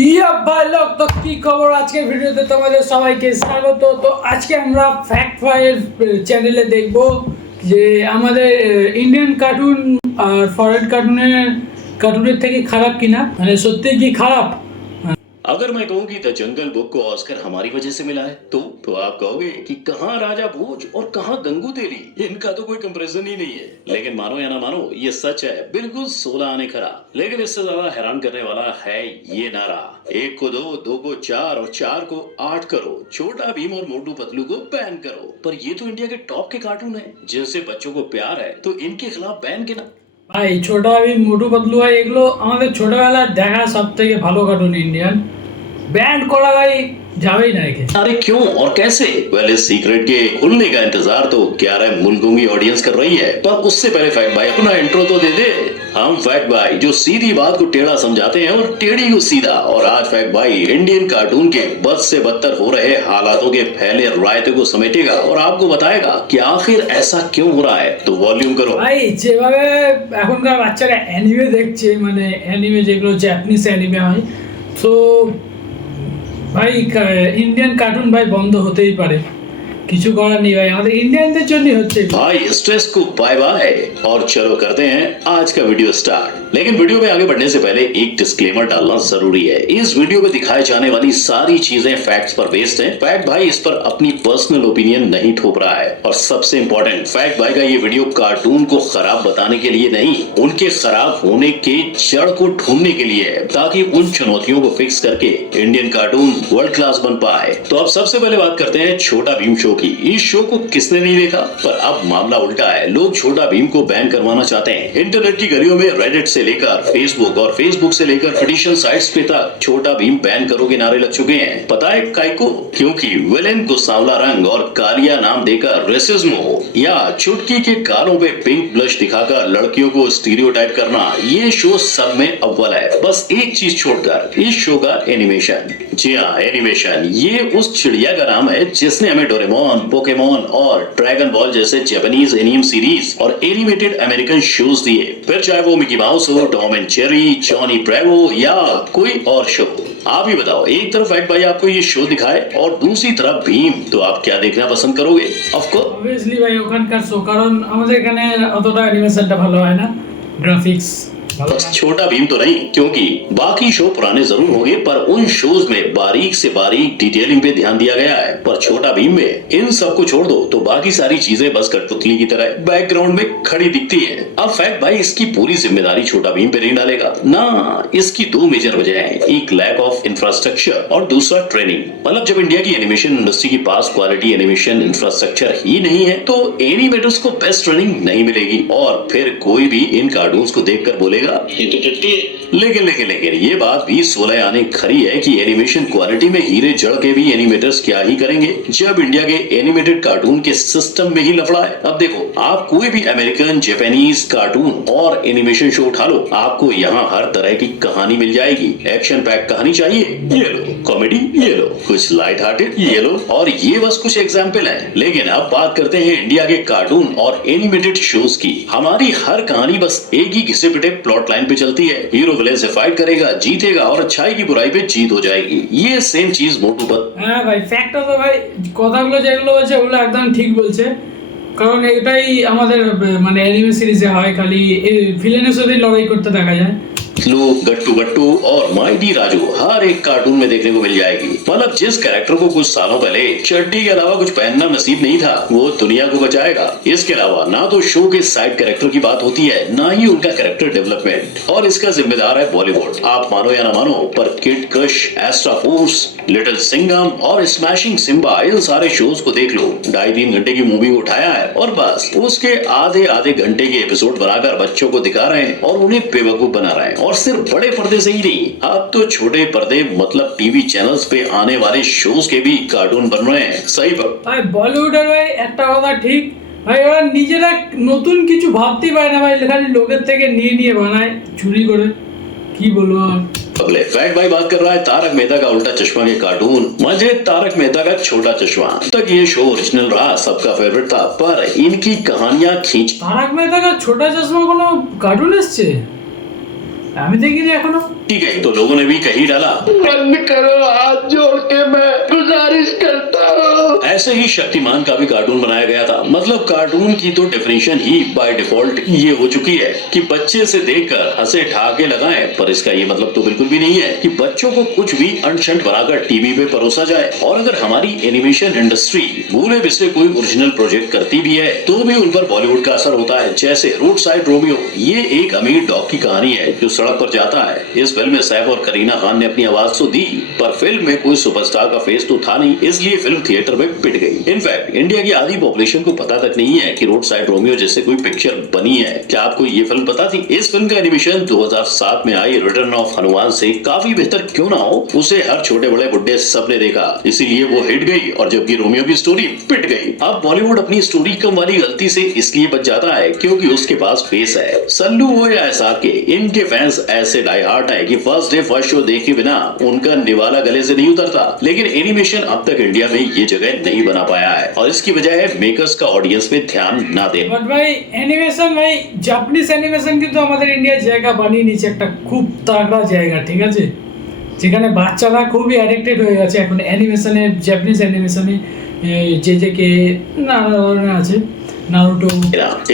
ইয়া ভাই লোক তো কি খবর আজকের ভিডিওতে তোমাদের সবাইকে স্বাগত। তো আজকে আমরা ফ্যাক্ট ফাইল চ্যানেলে দেখব যে আমাদের ইন্ডিয়ান কার্টুন আর ফরেন কার্টুনের থেকে খারাপ কিনা, মানে সত্যি কি খারাপ। अगर मैं कहूँ कि द जंगल बुक को ऑस्कर हमारी वजह से मिला है तो आप कहोगे कि कहाँ राजा भोज और कहाँ गंगू तेली, इनका तो कोई कंपैरिजन ही नहीं है। लेकिन मानो या ना मानो ये सच है, बिल्कुल 16 आने खरा। लेकिन इससे ज्यादा हैरान करने वाला है ये नारा, 1 को 2, 2 को 4 और 4 को 8 करो, छोटा भीम और मोटू पतलू को बैन करो। पर ये तो इंडिया के टॉप के कार्टून है जिनसे बच्चों को प्यार है, तो इनके खिलाफ बैन के ना। ভাই ছোটা ভীম মোটু পাতলু ভাই এগুলো আমাদের ছোটবেলার দেখা সব থেকে ভালো কার্টুন ইন্ডিয়ান, ব্যান্ড করা ভাই যাবেই না একে। अरे क्यों और कैसे? वेल इस सीक्रेट के खुलने का इंतजार तो 11 मुल्कों की ऑडियंस कर रही है, पर उससे पहले फैक्ट भाई अपना इंट्रो तो दे दे। हम फैक्ट भाई जो सीधी बात को टेढ़ा समझाते हैं और टेढ़ी को सीधा। और आज फैक्ट भाई इंडियन कार्टून के बद से बदतर हो रहे हालातों के फैले रायते को समेटेगा और आपको बताएगा कि आखिर ऐसा क्यों हो रहा है। तो वॉल्यूम करो ভাই যেভাবে এখনকার বাচ্চারা অ্যানিমে দেখছে, মানে অ্যানিমে যেগুলো জাপানিজ অ্যানিমে হয়, তো ভাই ইন্ডিয়ান কার্টুন ভাই বন্ধ হতেই পারে, কিছু করার নেই ভাই, আমাদের ইন্ডিয়ানদের জন্যই হচ্ছে। भाई स्ट्रेस को बाय बाय और चलो करते हैं आज का वीडियो स्टार्ट। लेकिन वीडियो में आगे बढ़ने से पहले एक डिस्क्लेमर डालना जरूरी है। इस वीडियो में दिखाई जाने वाली सारी चीजें फैक्ट्स पर बेस्ड हैं। फैक्ट भाई इस पर अपनी पर्सनल ओपिनियन नहीं थोप रहा है। और सबसे इम्पोर्टेंट, फैक्ट भाई का ये वीडियो कार्टून को खराब बताने के लिए नहीं, उनके खराब होने के जड़ को ढूंढने के लिए है, ताकि उन चुनौतियों को फिक्स करके इंडियन कार्टून वर्ल्ड क्लास बन पाए। तो अब सबसे पहले बात करते हैं छोटा भीम शो की। इस शो को किसने नहीं देखा, पर अब मामला उल्टा है। लोग छोटा भीम को बैन करवाना चाहते हैं। इंटरनेट की गलियों में रेडिट से लेकर फेसबुक और फेसबुक से लेकर पिटीशन साइट्स पे तक छोटा भीम बैन करो के नारे लग चुके हैं। पता है काई को? क्योंकि विलेन को सांवला रंग और कालिया नाम देकर रेसिज्म हो, या चुटकी के गालों पे पिंक ब्लश दिखाकर लड़कियों को स्टीरियोटाइप करना, ये शो सब में अव्वल है। बस एक चीज छोड़कर, इस शो का एनिमेशन। जी हाँ, एनिमेशन। ये उस चिड़िया का नाम है जिसने हमें डोरेमोन, पोकेमोन और ड्रैगन बॉल जैसे जापानीज एनिम सीरीज और एनिमेटेड अमेरिकन शोज दिए। फिर चाहे वो मिकी माउस हो, Tom and Jerry, Johnny Bravo या कोई और शो। आप ही बताओ, एक तरफ फैक्ट भाई आपको ये शो दिखाए और दूसरी तरफ भीम, तो आप क्या देखना पसंद करोगे? ऑफकोर्स অবভিয়াসলি ভাই ওখানকার শো, কারণ আমাদের এখানে অতটা অ্যানিমেশনটা ভালো হয় না, গ্রাফিক্স ভালো बस না। छोटा भीम तो नहीं, क्योंकि बाकी शो पुराने जरूर होंगे, पर उन शोज में बारीक से बारीक डिटेलिंग पे ध्यान दिया गया है। पर छोटा भीम में इन सब को छोड़ दो तो बाकी सारी चीजें बस कठपुतली की तरह बैकग्राउंड में खड़ी दिखती है। अब फैक्ट भाई इसकी पूरी जिम्मेदारी छोटा भीम पे नहीं डालेगा ना। इसकी दो मेजर वजह है, एक लैक ऑफ इंफ्रास्ट्रक्चर और दूसरा ट्रेनिंग। मतलब जब इंडिया की एनिमेशन इंडस्ट्री की पास क्वालिटी एनिमेशन इंफ्रास्ट्रक्चर ही नहीं है, तो एनिमेटर्स को बेस्ट ट्रेनिंग नहीं मिलेगी और फिर कोई भी इन कार्टून्स को देखकर बोलेगा ये तो टट्टी है। लेकिन ये बात भी 16 आने खरी है कि एनिमेशन क्वालिटी में हीरे जड़ के भी एनिमेटर्स क्या ही करेंगे जब इंडिया के एनिमेटेड कार्टून के सिस्टम में ही लफड़ा है। अब देखो, आप कोई भी अमेरिकन, जापानीज कार्टून और एनिमेशन शो उठा लो, आपको यहाँ हर तरह की कहानी मिल जाएगी। एक्शन पैक कहानी चाहिए, ये लो। कॉमेडी, ये लो। कुछ लाइट हार्टेड, ये लो। और ये बस कुछ एग्जाम्पल है। लेकिन अब बात करते हैं इंडिया के कार्टून और एनिमेटेड शोज की। हमारी हर कहानी बस एक ही घिसे पिटे प्लॉट लाइन पे चलती है। हीरो विलेन से फाइट करेगा, जीतेगा और अच्छाई की बुराई पे जीत हो जाएगी। ये सेम चीज मोटू पर। হ্যাঁ ভাই, ফ্যাক্টটা তো ভাই কথাগুলো যেগুলো বলছে ওগুলো একদম ঠিক বলছে, কারণ এটাই আমাদের মানে অ্যানিমে সিরিজে হয়, খালি ভিলেনের সাথে লড়াই করতে দেখা যায়। लो गट्टू गट्टू और माइटी राजू हर एक कार्टून में देखने को मिल जाएगी। मतलब जिस कैरेक्टर को कुछ सालों पहले चड्डी के अलावा कुछ पहनना नसीब नहीं था, वो दुनिया को बचाएगा। इसके अलावा ना तो शो के साइड कैरेक्टर की बात होती है, ना ही उनका कैरेक्टर डेवलपमेंट, और इसका जिम्मेदार है बॉलीवुड। आप मानो या ना मानो, पर kid Krrish, Astra force, little Singham और स्मैशिंग सिम्बा, इन सारे शोज को देख लो। 2.5-3 घंटे की मूवी उठाया है और बस उसके आधे घंटे के एपिसोड बनाकर बच्चों को दिखा रहे हैं और उन्हें बेवकूफ बना रहे हैं। और सिर्फ बड़े पर्दे से ही नहीं, अब तो छोटे पर्दे मतलब टीवी चैनल्स पे आने वाले शोज के भी कार्टून बन रहे हैं। सही पर ভাই বলিউডের ভাই একটা কথা ঠিক ভাই, ওরা নিজেরা নতুন কিছু ভাবতেই পারে না ভাই, খালি লোকের থেকে নিয়ে নিয়ে বানায় চুরি করে, কি বলবো আর। अगले फैक्ट भाई बात कर रहा है तारक मेहता का उल्टा चश्मा के कार्टून, मजे तारक मेहता का छोटा चश्मा। तक ये शो ओरिजिनल रहा, सबका फेवरेट था, पर इनकी कहानियां खींच তারক মেহতা কা ছোটা চশমা কোনো কার্টুন এসছে? আমি দেখিনি এখনো। ठीक है, तो लोगों ने भी कही डाला, बंद करो, हाथ जोड़ के मैं गुजारिश करता हूँ। ऐसे ही शक्तिमान का भी कार्टून बनाया गया था। मतलब कार्टून की तो डेफिनेशन ही बाय डिफॉल्ट ये हो चुकी है कि बच्चे से देखकर हंसे ठाके लगाएं, पर इसका ये मतलब तो बिल्कुल भी नहीं है कि बच्चों को कुछ भी अनशंट बनाकर टीवी पे परोसा जाए। और अगर हमारी एनिमेशन इंडस्ट्री भूले बिसरे कोई ओरिजिनल प्रोजेक्ट करती भी है तो भी उन पर बॉलीवुड का असर होता है। जैसे रोड साइड रोमियो, ये एक अमीर डॉग की कहानी है जो सड़क पर जाता है। इस फिल्म में सैफ और करीना खान ने अपनी आवाज तो दी, पर फिल्म में कोई सुपरस्टार का फेस तो था नहीं, इसलिए फिल्म थिएटर में पिट गई। इनफैक्ट इंडिया की आधी पॉपुलेशन को पता तक नहीं है कि रोड साइड रोमियो जैसे कोई पिक्चर बनी है। क्या आपको ये फिल्म पता थी? इस फिल्म का एनिमेशन 2007 में आई रिटर्न ऑफ हनुमान से काफी बेहतर क्यों ना हो, उसे हर छोटे बड़े बुड्ढे सबने देखा, इसीलिए वो हिट गई। और जबकि रोमियो की स्टोरी पिट गई। अब बॉलीवुड अपनी स्टोरी कम वाली गलती से इसलिए बच जाता है क्योंकि उसके पास फेस है। सल्लू हो या एसआरके, इनके फैंस ऐसे डाई हार्ट है कि फर्स्ट डे फर्स्ट शो देखे बिना उनका निवाला गले से नहीं उतरता। लेकिन एनिमेशन अब तक इंडिया में ये जगह नहीं बना पाया है और इसकी वजह है मेकर्स का ऑडियंस पे ध्यान ना देना। বাট ভাই অ্যানিমেশন, ভাই জাপানিজ অ্যানিমেশন কিন্তু আমাদের ইন্ডিয়ার জায়গা বানিয়ে নিচ্ছে একটা খুব তাগড়া জায়গা, ঠিক আছে, যেখানে বাচ্চারা খুবই অ্যাডিক্টেড হয়ে গেছে এখন অ্যানিমেশনে, জাপানিজ অ্যানিমেশনে। যে কে নানা ধরনের আছে, नारुतो।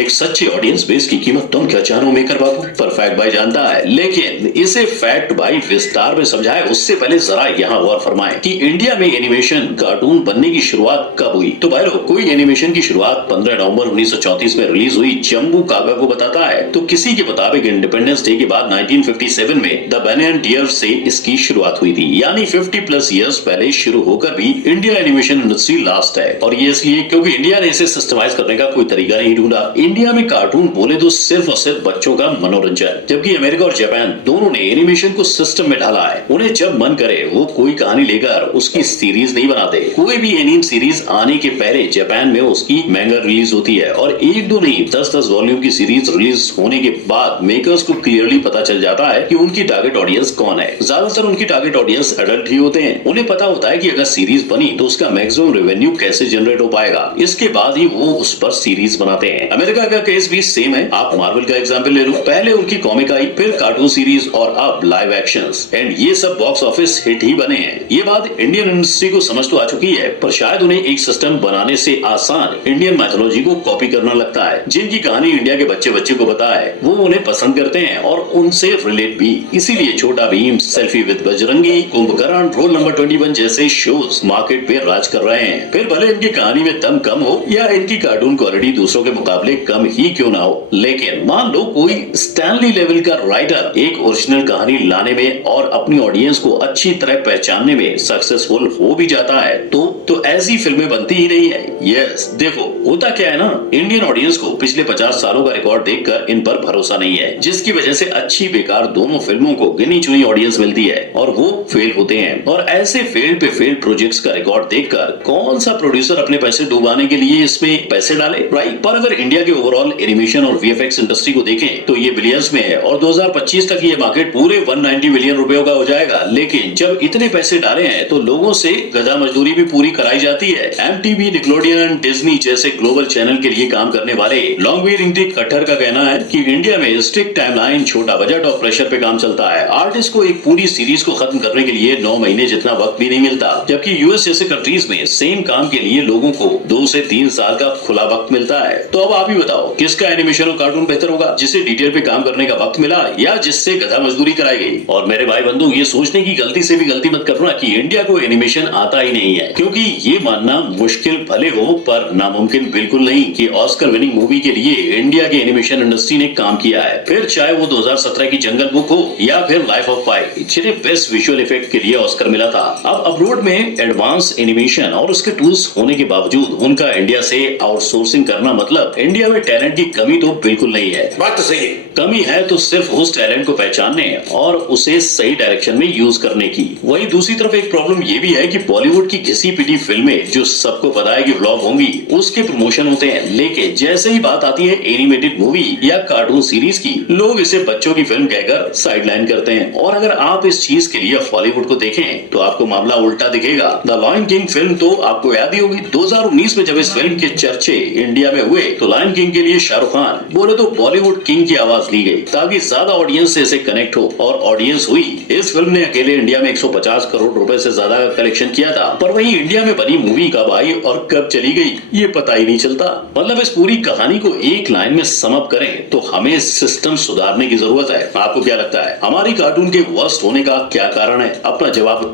एक सच्ची ऑडियंस बेस की कीमत तुम क्या चाहो मेकर बाबू, पर फैक्ट भाई जानता है, लेकिन इसे फैक्ट भाई विस्तार में समझाए उससे पहले जरा यहाँ गौर फरमाए कि इंडिया में एनिमेशन कार्टून बनने की शुरुआत कब हुई। तो भाई लोग, कोई एनिमेशन की शुरुआत 15 नवंबर 1934 में रिलीज हुई जम्बू कागा को बताता है, तो किसी के मुताबिक इंडिपेंडेंस डे के बाद 1957 में द बैनियन डियर से इसकी शुरुआत हुई थी। यानी 50+ ईयर्स पहले शुरू होकर भी इंडिया एनिमेशन इंडस्ट्री लास्ट है। और ये इसलिए क्योंकि इंडिया ने इसे सिस्टमाइज करने का कोई तरीका नहीं ढूंढा। इंडिया में कार्टून बोले तो सिर्फ और सिर्फ बच्चों का मनोरंजन, जबकि अमेरिका और जापान दोनों ने एनिमेशन को सिस्टम में ढाला है। उन्हें जब मन करे वो कोई कहानी लेकर उसकी सीरीज नहीं बनाते। कोई भी एनीम सीरीज आने के पहले जापान में उसकी मैंगा रिलीज होती है और एक दो नहीं 10-10 वॉल्यूम की सीरीज रिलीज होने के बाद मेकर्स को क्लियरली पता चल जाता है कि उनकी टारगेट ऑडियंस कौन है। ज्यादातर उनकी टारगेट ऑडियंस एडल्ट ही होते हैं। उन्हें पता होता है कि अगर सीरीज बनी तो उसका मैक्सिमम रेवेन्यू कैसे जनरेट हो पाएगा, इसके बाद ही वो उस पर सीरीज बनाते हैं। अमेरिका का केस भी सेम है। आप मार्वल का एग्जांपल ले लो, पहले उनकी कॉमिक आई, फिर कार्टून सीरीज और अब लाइव एक्शंस, एंड ये सब बॉक्स ऑफिस हिट ही बने हैं। ये बात इंडियन इंडस्ट्री को समझ तो आ चुकी है, पर शायद उन्हें एक सिस्टम बनाने से आसान इंडियन मैथोलॉजी को कॉपी करना लगता है। जिनकी कहानी इंडिया के बच्चे बच्चे को पता है वो उन्हें पसंद करते हैं और उनसे रिलेट भी। इसीलिए छोटा Bhim, selfie with Bajrangi, Kumbhakarna, roll number 21 जैसे शोज मार्केट पे राज कर रहे हैं। फिर भले इनकी कहानी में दम कम हो या इनकी कार्टून क्वालिटी दूसरों के मुकाबले कम ही क्यों ना हो, लेकिन मान लो कोई स्टैनली लेवल का राइटर एक ओरिजिनल कहानी लाने में और अपनी ऑडियंस को अच्छी तरह पहचानने में सक्सेसफुल हो भी जाता है तो ऐसी फिल्में बनती ही नहीं है। यस, देखो होता क्या है ना, इंडियन ऑडियंस को पिछले 50 सालों का रिकॉर्ड देखकर इन पर भरोसा नहीं है, जिसकी वजह से अच्छी बेकार दोनों फिल्मों को गिनी चुनी ऑडियंस मिलती है और वो फेल होते हैं। और ऐसे फेल्ड पे फेल्ड प्रोजेक्ट्स का रिकॉर्ड देखकर कौन सा प्रोड्यूसर अपने पैसे डुबाने के लिए इसमें पैसे डाले, राइट। पर अगर इंडिया के ओवरऑल एनिमेशन और वीएफएक्स इंडस्ट्री को देखें तो ये बिलियंस में है और 2025 तक ये मार्केट पूरे 190 बिलियन रुपयों का हो जाएगा। लेकिन जब इतने पैसे डाले हैं तो लोगों से गधा मजदूरी भी पूरी कराई जाती है। एमटीवी, निकलोडियन, डिज्नी जैसे ग्लोबल चैनल के लिए काम करने वाले लॉन्गवीर इंग्लिश खट्टर का कहना है कि इंडिया में स्ट्रिक्ट टाइमलाइन, छोटा बजट और प्रेशर पे काम चलता है। आर्टिस्ट को एक पूरी सीरीज को खत्म करने के लिए 9 महीने जितना वक्त भी नहीं मिलता, जबकि यूएस जैसे कंट्रीज में सेम काम के लिए लोगों को 2 से 3 साल का खुला वक्त मिलता है। तो अब आप ही बताओ किसका एनिमेशन और कार्टून बेहतर होगा, जिसे डिटेल पे काम करने का वक्त मिला या जिससे गधा मजदूरी कराई गई। और मेरे भाई बंधु, ये सोचने की गलती से भी गलती मत करना कि इंडिया को एनिमेशन आता ही नहीं है, क्योंकि ये मानना मुश्किल भले हो पर नामुमकिन बिल्कुल नहीं कि ऑस्कर विनिंग मूवी के लिए इंडिया के एनिमेशन इंडस्ट्री ने काम किया है। फिर चाहे वो 2017 की जंगल बुक हो या फिर लाइफ ऑफ पाई, जिन्हें बेस्ट विजुअल इफेक्ट के लिए ऑस्कर मिला था। अब अपलोड में एडवांस एनिमेशन और उसके टूल्स होने के बावजूद उनका इंडिया से आउटसोर्सिंग करना मतलब इंडिया में टैलेंट की कमी तो बिल्कुल नहीं है। बात तो सही है। कमी है तो सिर्फ उस टैलेंट को पहचानने और उसे सही डायरेक्शन में यूज करने की। वहीं दूसरी तरफ एक प्रॉब्लम ये भी है कि बॉलीवुड की घिसी पिटी फिल्में जो सबको पता है कि व्लॉग होंगी उसके प्रमोशन होते हैं, लेकिन जैसे ही बात आती है एनिमेटेड मूवी या कार्टून सीरीज की, लोग इसे बच्चों की फिल्म कहकर साइडलाइन करते हैं। और अगर आप इस चीज के लिए बॉलीवुड को देखें तो आपको मामला उल्टा दिखेगा। द लायन किंग फिल्म तो आपको याद ही होगी, 2019 में जब इस फिल्म के चर्चे इंडिया में हुए तो लायन किंग के लिए शाहरुख खान बोले तो बॉलीवुड किंग की आवाज आवाज ली गई ताकि ज्यादा ऑडियंस से इसे कनेक्ट हो, और ऑडियंस हुई। इस फिल्म ने अकेले इंडिया में 150 करोड़ रुपए से ज्यादा का कलेक्शन किया था, पर वहीं इंडिया में बनी मूवी कब आई और कब चली गई ये पता ही नहीं चलता। मतलब इस पूरी कहानी को एक लाइन में समअप करें तो हमें सिस्टम सुधारने की जरूरत है। आपको क्या लगता है, हमारी कार्टून के वर्स्ट होने का क्या कारण है? अपना जवाब।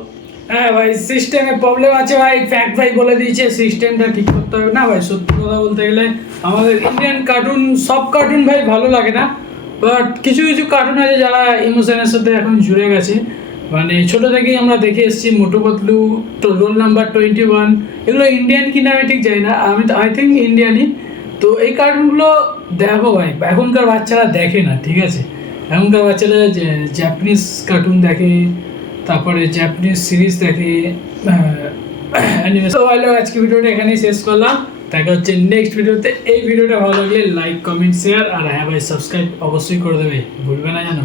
হ্যাঁ ভাই, সিস্টেমে প্রবলেম আছে ভাই। ফ্যাক্ট ভাই বলে দিয়েছে, সিস্টেমটা ঠিক করতে হবে। না ভাই, সত্যি কথা বলতে গেলে আমাদের ইন্ডিয়ান কার্টুন, সব কার্টুন ভাই ভালো লাগে না, বাট কিছু কিছু কার্টুন আছে যারা ইমোশনের সাথে এখন জুড়ে গেছে। মানে ছোটো থেকেই আমরা দেখে এসেছি মোটু পাতলু, রোল নাম্বার 21, এগুলো ইন্ডিয়ান কিনা আমি ঠিক জানি না, আমি আই থিঙ্ক ইন্ডিয়ানই। তো এই কার্টুনগুলো দেখো ভাই, এখনকার বাচ্চারা দেখে না, ঠিক আছে? এখনকার বাচ্চারা জাপানিজ কার্টুন দেখে, তারপরে জাপানিজ সিরিজ দেখে, তো ভালো। আজকে ভিডিওটা এখানেই শেষ করলাম, দেখা হচ্ছে নেক্সট ভিডিওতে। এই ভিডিওটা ভালো লাগলে লাইক, কমেন্ট, শেয়ার, আর হ্যাঁ ভাই সাবস্ক্রাইব অবশ্যই করে দেবে, ভুলবে না জানো।